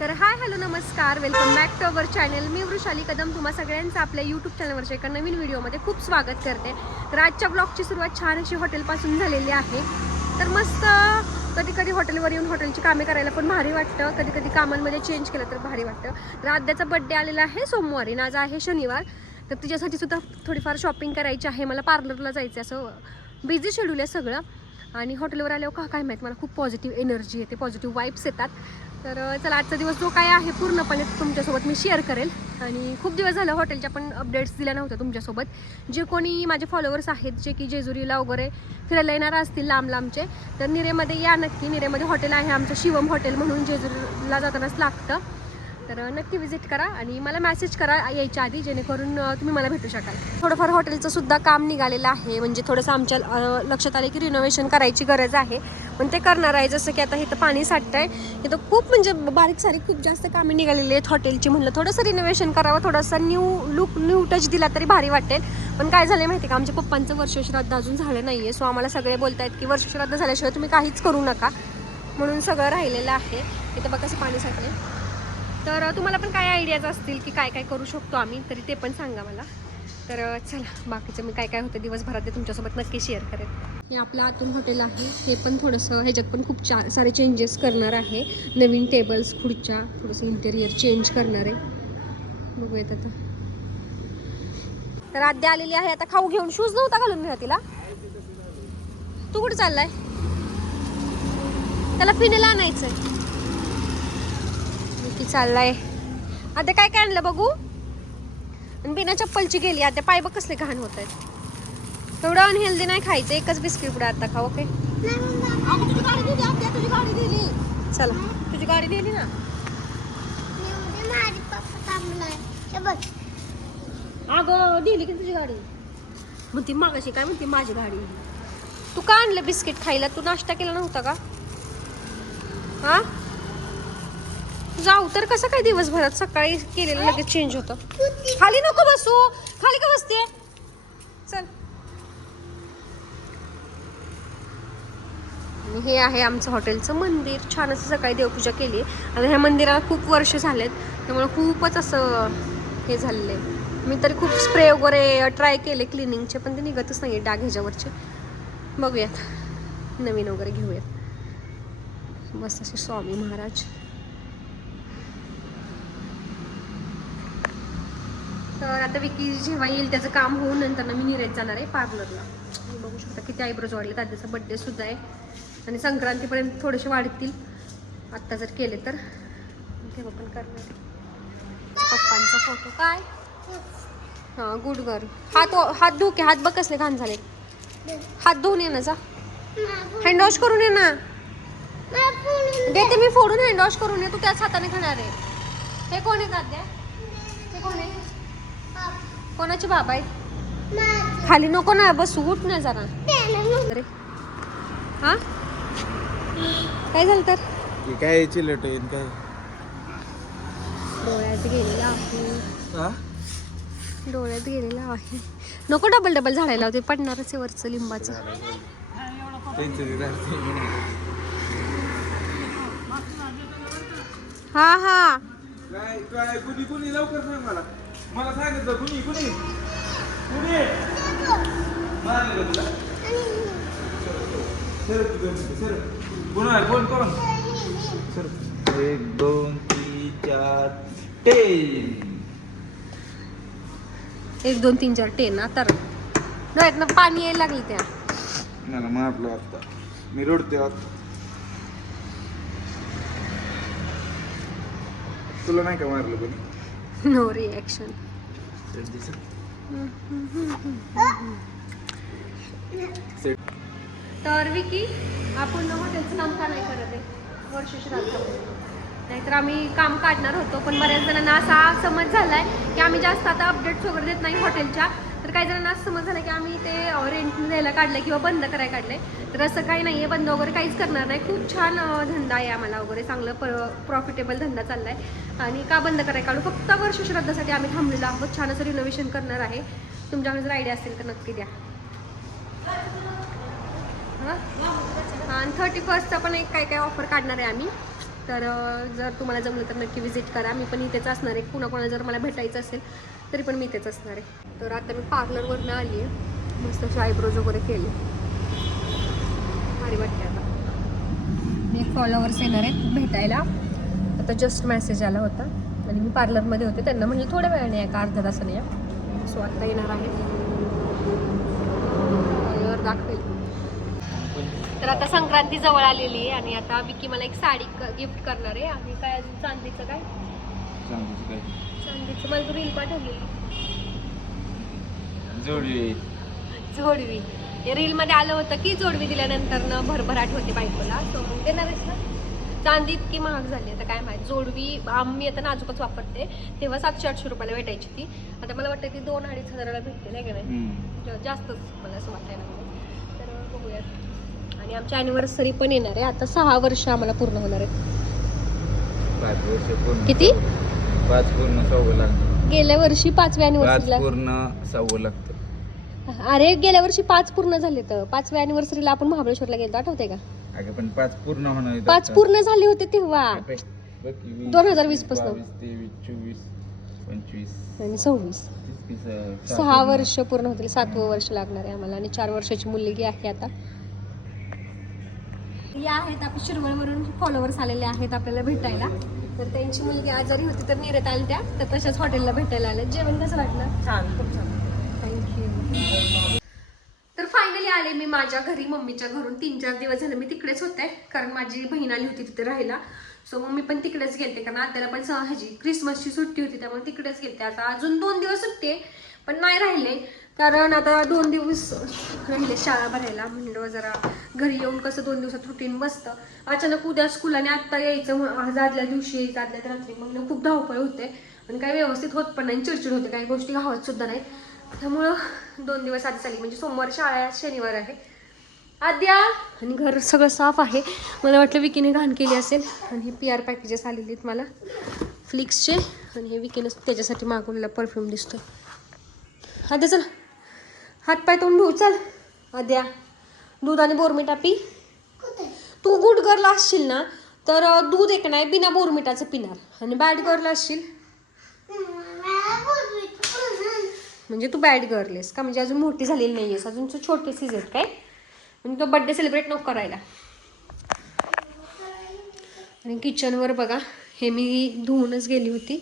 तर hi hello नमस्कार, welcome back to our channel. मी वृषाली कदम तुम्हा सगळ्यांचं आपल्या यूट्यूब चॅनलवरच्या एका नवीन व्हिडिओमध्ये खूप स्वागत करते. तर आजच्या ब्लॉगची सुरुवात छान अशी हॉटेलपासून झालेली आहे. तर मस्त कधी कधी हॉटेलवर येऊन हॉटेलची कामे करायला पण भारी वाटतं, कधी कधी कामांमध्ये चेंज केलं तर भारी वाटतं. तर आद्याचा बड्डे आलेला आहे सोमवारी, आज आहे शनिवार. तर तिच्यासाठी सुद्धा थोडीफार शॉपिंग करायची आहे. मला पार्लरला जायचं, असं बिझी शेड्यूल आहे सगळं. आणि हॉटेलवर आल्यावर काय माहीत, मला खूप पॉझिटिव्ह एनर्जी येते, पॉझिटिव्ह वाईब्स येतात. तर चला, आजचा दिवस जो काय आहे पूर्णपणे तुमच्यासोबत मी शेअर करेल. आणि खूप दिवस झालं हॉटेलच्या पण अपडेट्स दिल्या नव्हत्या तुमच्यासोबत. जे कोणी माझे फॉलोअर्स आहेत, जे की जेजुरीला वगैरे फिरायला येणार असतील लांब लांबचे, तर निरेमध्ये या नक्की. निरेमध्ये हॉटेल आहे आमचं शिवम हॉटेल म्हणून, जेजुरीला जातानाच लागतं. तर नक्की विजिट करा आणि मला मेसेज करा यायच्या आधी, जेणेकरून तुम्ही मला भेटू शकाल. थोडंफार हॉटेलचं सुद्धा काम निघालेलं आहे, म्हणजे थोडंसं आमच्या लक्षात आले की रिनोव्हेशन करायची गरज आहे, पण ते करणार आहे. जसं की आता इथं पाणी साठतं आहे, इथं खूप म्हणजे बारीक सारीक खूप जास्त कामे निघालेली आहेत हॉटेलची. म्हणलं थोडंसं रिनोव्हेशन करावं, थोडासा न्यू लुक, न्यू टच दिला तरी भारी वाटेल. पण काय झालं माहिती का, आमच्या पप्पांचं वर्षश्राद्ध अजून झालं नाही आहे. सो आम्हाला सगळे बोलत आहेत की वर्षश्राद्ध झाल्याशिवाय तुम्ही काहीच करू नका, म्हणून सगळं राहिलेलं आहे. इथं बघा कसं पाणी साठले. तर तुम्हाला पण काय आयडियाज असतील की काय काय करू शकतो आम्ही, तरी ते पण सांगा मला. तर चला, बाकीचं मी काय काय होतं दिवसभरात ते तुमच्यासोबत नक्की शेअर करेन. हे आपलं आतून हॉटेल आहे, हे पण थोडंसं ह्याच्यात पण खूप सारे चेंजेस करणार आहे. नवीन टेबल्स, खुर्च्या, थोडंसं इंटेरियर चेंज करणार आहे. बघूयात आता. तर आद्या आलेली आहे आता खाऊ घेऊन. शूज नव्हता घालून घ्या तिला. तू कुठे चाललाय? त्याला पिण्याला आणायचंय की चाललाय. आता काय काय आणलं बघू. आणि बिना चप्पलची गेली. आता पाय बघ कसले घाण होत आहेत. एवढं अनहेल्दी नाही खायचं, एकच बिस्किट पुढे आता खाऊ. ओके, तुझी गाडी दिली. चला, तुझी गाडी दिली ना. अगं दिली की तुझी गाडी. म्हणते मागाशी काय म्हणते माझी गाडी. तू का आणलं बिस्किट खायला? तू नाश्ता केला नव्हता का? हा, जाऊ तर कसं काय दिवसभरात, सकाळी केलेलं लगेच चेंज होतं. खाली नको बसू, खाली का बसते? चल. हे आहे आमचं हॉटेलचं मंदिर. छान असं सकाळी देवपूजा केली. आता ह्या मंदिराला खूप वर्ष झालेत, त्यामुळे खूपच असं हे झालेलं आहे. मी तरी खूप स्प्रे वगैरे ट्राय केले क्लिनिंगचे, पण ते निघतच नाही डाग ह्याच्यावरचे. बघूयात, नवीन वगैरे घेऊयात. मस्त असे स्वामी महाराज. तर आता विकी जेव्हा येईल त्याचं काम होऊन नंतर मी निरेत जाणार आहे पार्लरला. तुम्ही बघू शकता किती आयब्रोज वाढले. दादाचा बड्डे सुद्धा आहे आणि संक्रांतीपर्यंत थोडेसे वाढतील आत्ता जर केले तर. तेव्हा पण करणार. पप्पांचा फोटो काय. हां, गुड गर्ल. हात धुके, हात बघ कसले घाण झाले. हात धुवून ये ना, जा हँड वॉश करून ये ना. देते मी फोडून, हँड वॉश करून ये. तू त्याच हाताने खाणार आहे. हे कोण आहे दाद्या? हे कोण आहे? कोणाचे बाबा आहेत? खाली नको ना बसू, उठ ना जरा. अरे हा, काय झालं तर? काय चिलट होईल काय? डोळ्यात गेलेला आहे, हा, डोळ्यात गेलेला आहे. नको डबल डबल झाडायला होते, पडणारच आहे वरचं लिंबाचं. हा हा, काय काय कुणी कुणी लवकर सांग मला. मला सांगितलं कुणी कुणी कुणी मारलं का तुला? सर सर कोण आहे? कोण कोण? सर 1 2 3 4 10. 1 2 3 4 10 ना. तर डोळ्यातनं पाणी यायला लागली त्या. मला मारलं आता, मी रडते आता. तुला नाही का मारलं कोणी? No reaction. तर विकी, आपण हॉटेलचं काम का नाही करत आहे वर्षश्राद्ध? नाहीतर आम्ही काम काढणार होतो, पण बऱ्याच जणांना असा समज झाला आहे की आम्ही जास्त आता अपडेट्स वगैरे देत नाही हॉटेलच्या. तर काही जणांना असं समज झाला की आम्ही ते रेंट द्यायला काढलं किंवा बंद करायला काढलं आहे. तर असं काही नाही आहे, बंद वगैरे काहीच करणार नाही. खूप छान धंदा आहे आम्हाला वगैरे, चांगलं प्रॉफिटेबल धंदा चालला आहे. आणि का बंद करायला काढू? फक्त वर्षश्राद्धासाठी आम्ही थांबलेलो आहोत. छान असं रिनोव्हेशन करणार आहे. तुमच्याकडे जर आयडिया असेल तर नक्की द्या. हां, आणि 31sta पण एक काय काय ऑफर काढणार आहे आम्ही. तर जर तुम्हाला जमलं तर नक्की विजिट करा. मी पण इथेच असणार आहे. कुणाकोणाला जर मला भेटायचं असेल तरी पण मी इथेच असणार आहे. तर आता मी पार्लरवरनं आली आहे, मस्त अशी आयब्रोज वगैरे केले, भारी वाटते. आता एक फॉलोअर्स येणार आहेत भेटायला, आता जस्ट मेसेज आला होता आणि मी पार्लरमध्ये होते. त्यांना म्हणजे थोड्या वेळाने आहे, का अर्ध्या तासाने या. सो आता येणार आहे, पार्लर दाखवेल. तर आता संक्रांती जवळ आलेली आहे आणि आता विकी मला एक साडी गिफ्ट करणार आहे. आणि काय अजून चांदीचं काय, चांदीचं मला तू रील पाठवलेली, जोडवी. रील मध्ये आलं होतं की जोडवी दिल्यानंतर न भरभराट होते बायकोला. सो मग देणारच ना. चांदी इतकी महाग झाली, आता काय माहिती. जोडवी आम्ही आता नाजूकच वापरते, तेव्हा 700-800 रुपयाला भेटायची ती. आता मला वाटतं ती 2-2.5 हजाराला भेटते नाही का नाही, जास्तच मला असं वाटायला लागलं. तर बघूयात. आणि आमची ॲनिव्हर्सरी पण येणार आहे. आता 6 वर्ष आम्हाला पूर्ण होणार आहेत. 5 वर्ष पूर्ण. किती? 5 पूर्ण 6 लागतं. गेल्या वर्षी 5व्या ॲनिव्हर्सरीला पूर्ण 6 लागतं. अरे गेल्या वर्षी 5 पूर्ण झाले. तर 5व्या ॲनिव्हर्सरीला आपण महाबळेश्वरला गेलो, आठवते का? अगं पण 5 पूर्ण होणार. 5 पूर्ण झाले होते तेव्हा 2020 पासून 23, 24, 25 आणि 26. 6 वर्ष पूर्ण होतील. 7वं वर्ष लागणार आहे आम्हाला. आणि 4 वर्षाची मुलगी आहे आता. या आहेत आपल्या शिरवळवरून फॉलोअर्स आलेले आहेत आपल्याला भेटायला. तर त्यांची मुलगी आजारी होती तर निरत आली त्या, तर तशाच हॉटेलला भेटायला आले. जेवण कसं वाटलं? छान, खूप छान. थँक्यू. तर फायनली आले मी माझ्या घरी, मम्मीच्या घरून. 3-4 दिवस झाले मी तिकडेच होते, कारण माझी बहीण आली होती तिथे राहायला. सो मम्मी पण तिकडेच गेलते, कारण आत्याला पण ह्याची क्रिसमसची सुट्टी होती, त्यामुळे तिकडेच गेलते. आता अजून 2 दिवस सुट्टी आहे, पण नाही राहिले, कारण आता 2 दिवस राहिले शाळा भरायला. म्हणलं जरा घरी येऊन कसं 2 दिवसात रुटीन बसतं. अचानक उद्या स्कूल आणि आत्ता यायचं, आज आदल्या दिवशी यायचं, आदल्या रात्री, मग खूप धावपळ होते आणि काही व्यवस्थित होत पण नाही, चिडचिड होते, काही गोष्टी गावात सुद्धा नाही. त्यामुळं 2 दिवस आधी चालली. म्हणजे सोमवार शाळा आहे, शनिवार आहे. आद्या आणि घर सगळं साफ आहे. मला वाटलं विकीने घाण केली असेल. आणि हे PR पॅकेजेस आलेले आहेत मला फ्लिक्सचे, आणि हे विकीने त्याच्यासाठी मागवलेला परफ्यूम दिसतोय. आद्या चल हातपाय तोंड धुऊ, चल. आद्या दूध आणि बोरमिटा पी. तू गुड गर्ल असशील ना तर दूध एक नाही बिना बोरमिटाचं पिणार, आणि बॅड गर्ल असशील म्हणजे तू बॅड गर्ल आहेस का? म्हणजे अजून मोठी झालेली नाही आहेस, अजून तू छोटीशीच आहेत काय? म्हणजे तो बड्डे सेलिब्रेट नको करायला. आणि किचनवर बघा, हे मी धुवूनच गेली होती.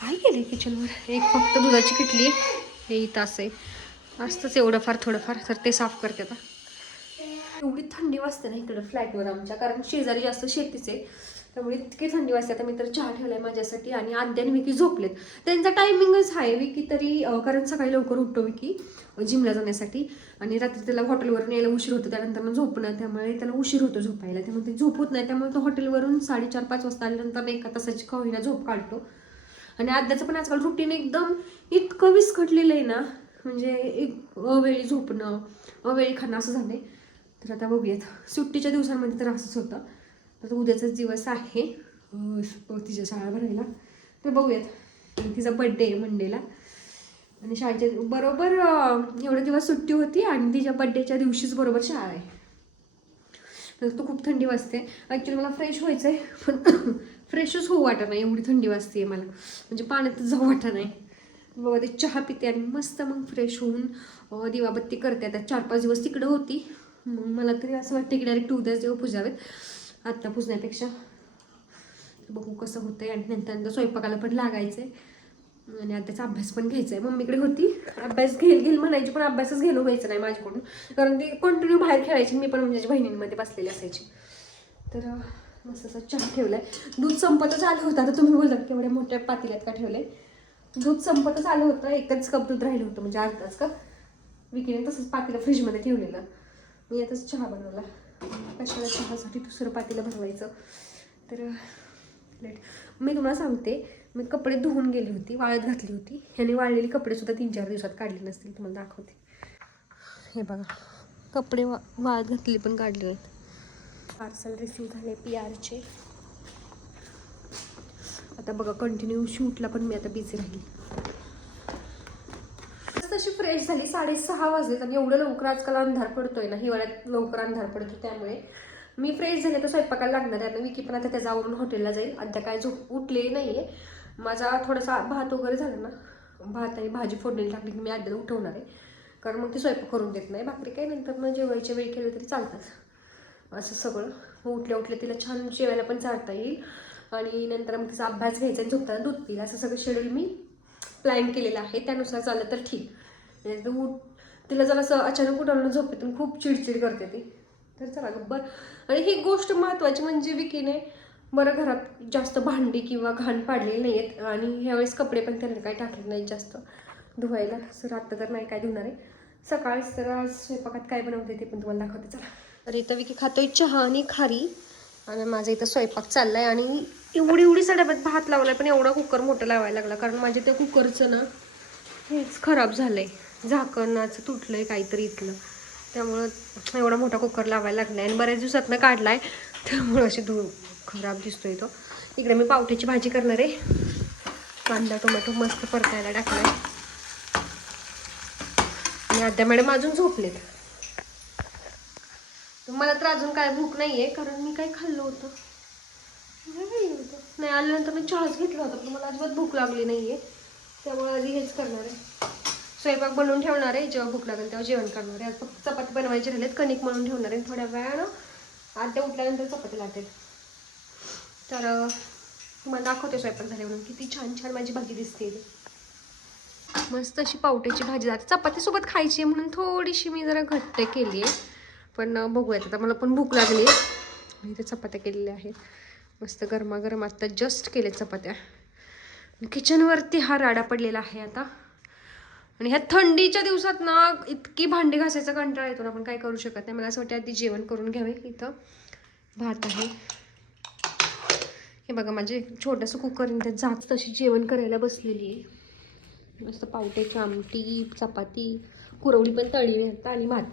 काय केलं किचनवर? एक फक्त दुधाची किटली, हे इथं असं असतंच एवढं फार थोडंफार, तर ते साफ करते आता. एवढी थंडी वाजते ना इकडं फ्लॅटवर आमच्या, कारण शेजारी जास्त शेतीच आहे, त्यामुळे इतकी थंडी वाजते. आता मी तर चहा ठेवलाय माझ्यासाठी, आणि आद्या आणि विकी झोपलेत. त्यांचा टायमिंगच आहे. विकी तरी कारण सकाळी लवकर उठतो विकी जिमला जाण्यासाठी, आणि रात्री त्याला हॉटेलवरून यायला उशीर होतो, त्यानंतर झोपणं, त्यामुळे त्याला उशीर होतो झोपायला, त्यामुळे ते झोप होत नाही. त्यामुळे तो हॉटेलवरून 4:30-5 वाजता आल्यानंतर 1 तासाची का होईना झोप काढतो. आणि आद्याचं पण आजकाल रुटीन एकदम इतकं विस्कटलेलं आहे ना, म्हणजे एक अवेळी झोपणं, अवेळी खाणं असं झालंय. तर आता बघूयात, सुट्टीच्या दिवसांमध्ये तर असंच होतं. आता उद्याचाच दिवस आहे तिच्या शाळा भरायला, तर बघूयात. तिचा बड्डे आहे मंडेला, आणि शाळेच्या बरोबर एवढे दिवस सुट्टी होती, आणि तिच्या बड्डेच्या दिवशीच बरोबर शाळा आहे. तर तो खूप थंडी वाजते. ॲक्च्युली मला फ्रेश व्हायचं आहे, पण फ्रेशच होऊ वाटत नाही, एवढी थंडी वाजते मला, म्हणजे पाण्यातच जाऊ वाटत नाही. बघा ते चहा पिते आणि मस्त मग फ्रेश होऊन दिवाबत्ती करते. आता 4-5 दिवस तिकडं होती, मग मला तरी असं वाटतं की डायरेक्ट उद्याच देव पुजावेत आत्ता पुजण्यापेक्षा. बघू कसं होतंय. आणि नंतर स्वयंपाकाला पण लागायचं आहे, आणि आताचा अभ्यास पण घ्यायचा आहे. मम्मीकडे होती, अभ्यास घेईल म्हणायची, पण अभ्यासच घेणं व्हायचं नाही माझ्याकडून, कारण ती कंटिन्यू बाहेर खेळायची, मी पण म्हणजे बहिणींमध्ये बसलेली असायची. तर मस्त असं चहा ठेवलाय. दूध संपतच आलं होतं. आता तुम्ही बोला केवढ्या मोठ्या पातेल्यात का ठेवलंय. दूध संपतच आलं होतं, 1च कप दूध राहिलं होतं, म्हणजे अर्धाच कप. विकीने तसंच पातेलं फ्रीजमध्ये ठेवलेलं. मी आताच चहा बनवला, कशाला चहासाठी दुसरं पातेलं भरवायचं. तर लेट मी तुम्हाला सांगते, मी कपडे धुवून गेली होती, वाळत घातली होती. ह्याने वाळलेली कपडे सुद्धा 3-4 दिवसात काढले नसतील, तुम्हाला दाखवते. हे बघा, कपडे वाळत घातली पण काढले नाहीत. पार्सल रिसीव झाले PRचे. आता बघा कंटिन्यू शूटला पण मी आता बिझी राहिली. तशी फ्रेश झाली. 6:30 वाजले, आणि एवढं लवकर आजकाल अंधार पडतोय ना, हिवाळ्यात लवकर अंधार पडतो, त्यामुळे मी फ्रेश झाले तर स्वयंपाकाला लागणार आहे. विकी पण आता त्याचा आवरून हॉटेलला जाईल. आता काय झोप उठले नाही आहे. माझा थोडासा भात वगैरे झाला ना, भात आणि भाजी फोडणी टाकली की मी आद्याला उठवणार आहे, कारण मग ती स्वयंपाक करून देत नाही. भाकरी काय नंतर मग जेवायच्या वेळी केलं तरी चालतात. असं सगळं उठल्या उठल्या तिला छान जेवायला पण चालता येईल आणि नंतर मग तिचा अभ्यास घ्यायचा आणि झोपताना दूध पिईल. असं सगळं शेड्यूल मी प्लॅन केलेलं आहे. त्यानुसार चाललं तर ठीक. तिला जरा असं अचानक उठवलं झोपेतून खूप चिडचिड करते ती. तर चला गब्बर. आणि ही गोष्ट महत्त्वाची म्हणजे विकीने बरं घरात जास्त भांडी किंवा घाण पाडलेली नाही आहेत आणि ह्यावेळेस कपडे पण त्यांना काही टाकले नाहीत जास्त धुवायला. सर आत्ता तर नाही काय धुणार आहे. सकाळीच तर आज स्वयंपाकात काय बनवते ते पण तुम्हाला दाखवते. चला. तर इथं विकी खातोय चहा आणि खारी आणि माझा इथं स्वयंपाक चाललाय आणि एवढी सड्यात भात लावलाय, पण एवढा कुकर मोठं लावायला लागला कारण माझे त्या कुकरचं ना हेच खराब झालंय, झाकणाचं तुटलंय काहीतरी इथलं, त्यामुळं एवढा मोठा कुकर लावायला लागलाय आणि बऱ्याच दिवसातनं काढलाय त्यामुळं अशी खराब दिसतोय तो. इकडे मी पावट्याची भाजी करणार आहे. कांदा टोमॅटो मस्त परतायला टाकलाय आणि आद्या मॅडम अजून झोपलेत. मला तर अजून काय भूक नाहीये कारण मी काय खाल्लं होतं नाही, आल्यानंतर मी चहाच घेतला होता पण मला अजिबात भूक लागली नाहीये, त्यामुळे आधी हेच करणार आहे. स्वयंपाक बनवून ठेवणार आहे, जेव्हा भूक लागेल तेव्हा जेवण करणार आहे. आज फक्त चपाती बनवायची राहिलेत, कणिक मळून ठेवणार आहे. थोड्या वेळानं आद्या उठल्यानंतर चपाती लाटेल. तर तुम्हाला दाखवते स्वयंपाक झाले म्हणून किती छान छान माझी भाजी दिसते. मस्त अशी पावट्याची भाजी जाते. चपातीसोबत खायची आहे म्हणून थोडीशी मी जरा घट्ट केली आहे, पण बघूयात आता. मला पण भूक लागली आहे. इथे चपात्या केलेल्या आहेत मस्त गरमागरम. आत्ता जस्ट केले चपात्या. किचनवरती हा राडा पडलेला आहे आता. आणि ह्या थंडीच्या दिवसात ना इतकी भांडी घासायचा कंटाळा येतो ना, आपण काय करू शकत नाही. मला असं वाटतं आधी जेवण करून घ्यावे. इथं भात आहे, हे बघा माझे छोटंसं कुकर, त्यात जात तशी जेवण करायला बसलेली आहे. मस्त पावट्याची आमटी, चपाती, कुरवडी पण तळली आणि भात.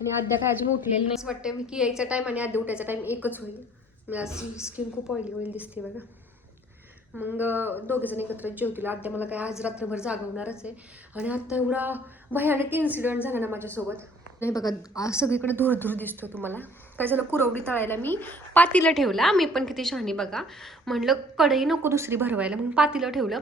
आणि आद्या काय अजून उठलेलं नाही. असं वाटतं मी की यायचा टाईम आणि आद्या उठायचा टाईम एकच होईल. मी आज स्किन खूप ऑइली दिसते बघा. मग दोघेजण एकत्र जेवतील. आद्या मला काय आज रात्रभर जागवणारच आहे. आणि आत्ता एवढा भयानक इन्सिडेंट झाला ना माझ्यासोबत. नाही बघा आज सगळीकडे धूर दिसतो तुम्हाला. काय झालं, कुरवडी तळायला मी पातीला ठेवला. मी पण किती शहाणी बघा, म्हणलं कढई नको दुसरी भरवायला म्हणून पातीला ठेवलं.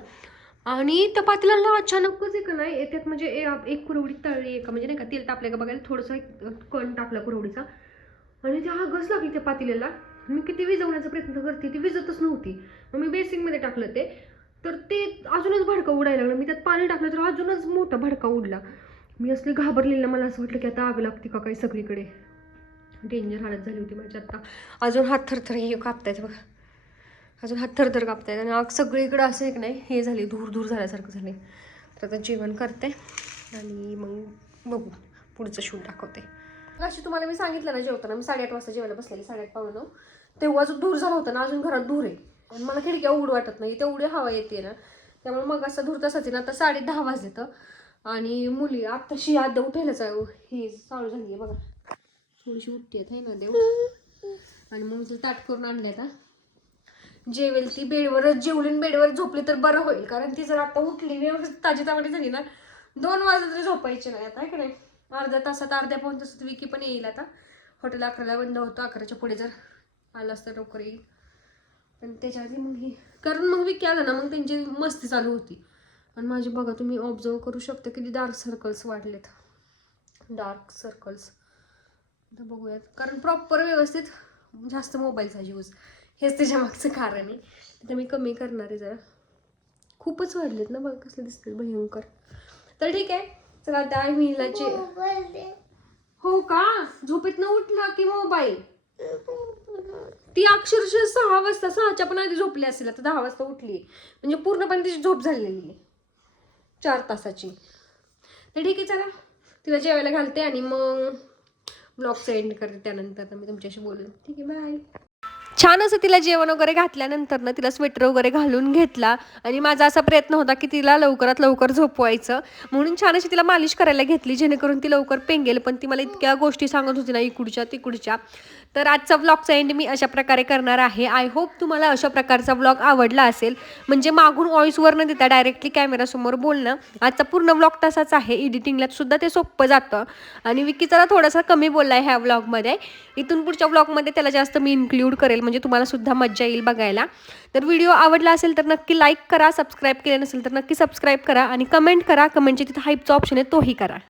आणि त्या पातेल्याला अचानकच एक नाही येतात, म्हणजे एक कुरवडी तळली एका, म्हणजे नाही का तेल तापलं का बघायला थोडंसं कण टाकला कुरवडीचा आणि ती आगच लागली त्या पातेल्याला. मी किती विझवण्याचा प्रयत्न करते, ती विझतच नव्हती. मग मी बेसिंगमध्ये टाकलं ते, तर ते अजूनच भडका उडायला लागलं. मी त्यात पाणी टाकलं तर अजूनच मोठा भडका उडला. मी असली घाबरलेलं, मला असं वाटलं की आता आग लागते का काही सगळीकडे. डेंजर हालत झाली होती माझी. आता अजून हात थरथर हे कापतायत बघा, अजून हात थरथर कापतायत आणि आग सगळीकडे असं एक नाही हे झाले, धूर झाल्यासारखं झाले. तर आता जेवण करते आणि मग बघू पुढचं शूट दाखवते. अशी तुम्हाला मी सांगितलं ना, जेवताना मी 8:30 वाजता जेवायला बसलेली, 8:30-8:45. तेव्हा जो धूर झाला होता ना, अजून घरात धूर आहे आणि मला खिडक्या उघड वाटत नाही, तेवढी हवा येते ना, त्यामुळे मग असं धूर तसाच आहे ना. आता 10:30 वाजले तर आणि मुली आत्ताशी आद्या उठायलाच हे चालू झाली आहे बघा, थोडीशी उठते आहे ना देव. आणि मग तिला ताट करून आणले. आता जेवेल ती, बेडवरच जेवली, बेडवर झोपली तर बरं होईल, कारण ती जर आता उठली व्यवस्थित ताजी तावडी झाली ना 2 वाजता तरी झोपायची नाही. आता आहे की नाही, अर्ध्या तासात अर्ध्या पाऊण तासात विकी पण येईल. आता हॉटेल 11ला बंद होतं, 11च्या पुढे जर आलं असतं लवकर येईल. पण त्याच्या आधी मग ही, कारण मग विकी आला ना मग त्यांची मस्ती चालू होती. आणि माझी बघा तुम्ही ऑब्झर्व करू शकता किती डार्क सर्कल्स वाढलेत, डार्क सर्कल्स. आता बघूयात, कारण प्रॉपर व्यवस्थित जास्त मोबाईलचा यूज हेच त्याच्या मागचं कारण आहे. तर मी कमी करणार आहे जरा, खूपच वाढलेत ना बघा कसले दिसतात भयंकर. तर ठीक आहे चला आता मिलाचे. हो का, झोपेत न उठला की मोबाईल. ती अक्षरशः 6 वाजता, 6च्या पण आधी झोपली असेल, आता 10 वाजता उठली, म्हणजे पूर्णपणे तिची झोप झालेली आहे 4 तासाची. तर ठीक आहे चला तिला जेवायला घालते आणि मग ब्लॉग एंड करते. त्यानंतर मी तुमच्याशी बोलेन. ठीक आहे, बाय. छान असं तिला जेवण वगैरे घातल्यानंतर ना तिला स्वेटर वगैरे घालून घेतला आणि माझा असा प्रयत्न होता की तिला लवकरात लवकर झोपवायचं, म्हणून छान अशी तिला मालिश करायला घेतली जेणेकरून ती लवकर पेंगेल. पण ती मला इतक्या गोष्टी सांगत होती ना इकडच्या तिकडच्या. तर आजचा व्लॉगचा एंड मी अशा प्रकारे करणार आहे. आय होप तुम्हाला अशा प्रकारचा व्लॉग आवडला असेल, म्हणजे मागून व्हॉइसवर न देता डायरेक्टली कॅमेरासमोर बोलणं. आजचा पूर्ण व्लॉग तसाच आहे, एडिटिंगला सुद्धा ते सोपं जातं. आणि विकी जरा थोडासा कमी बोलला आहे ह्या व्लॉगमध्ये. इथून पुढच्या व्लॉगमध्ये त्याला जास्त मी इन्क्लूड करेल, म्हणजे तुम्हाला सुद्धा मज्जा येईल बघायला. तर व्हिडिओ आवडला असेल तर नक्की लाईक करा, सबस्क्राईब केले नसेल तर नक्की सबस्क्राईब करा आणि कमेंट करा. कमेंटच्या तिथं हाईपचा ऑप्शन आहे तोही करा.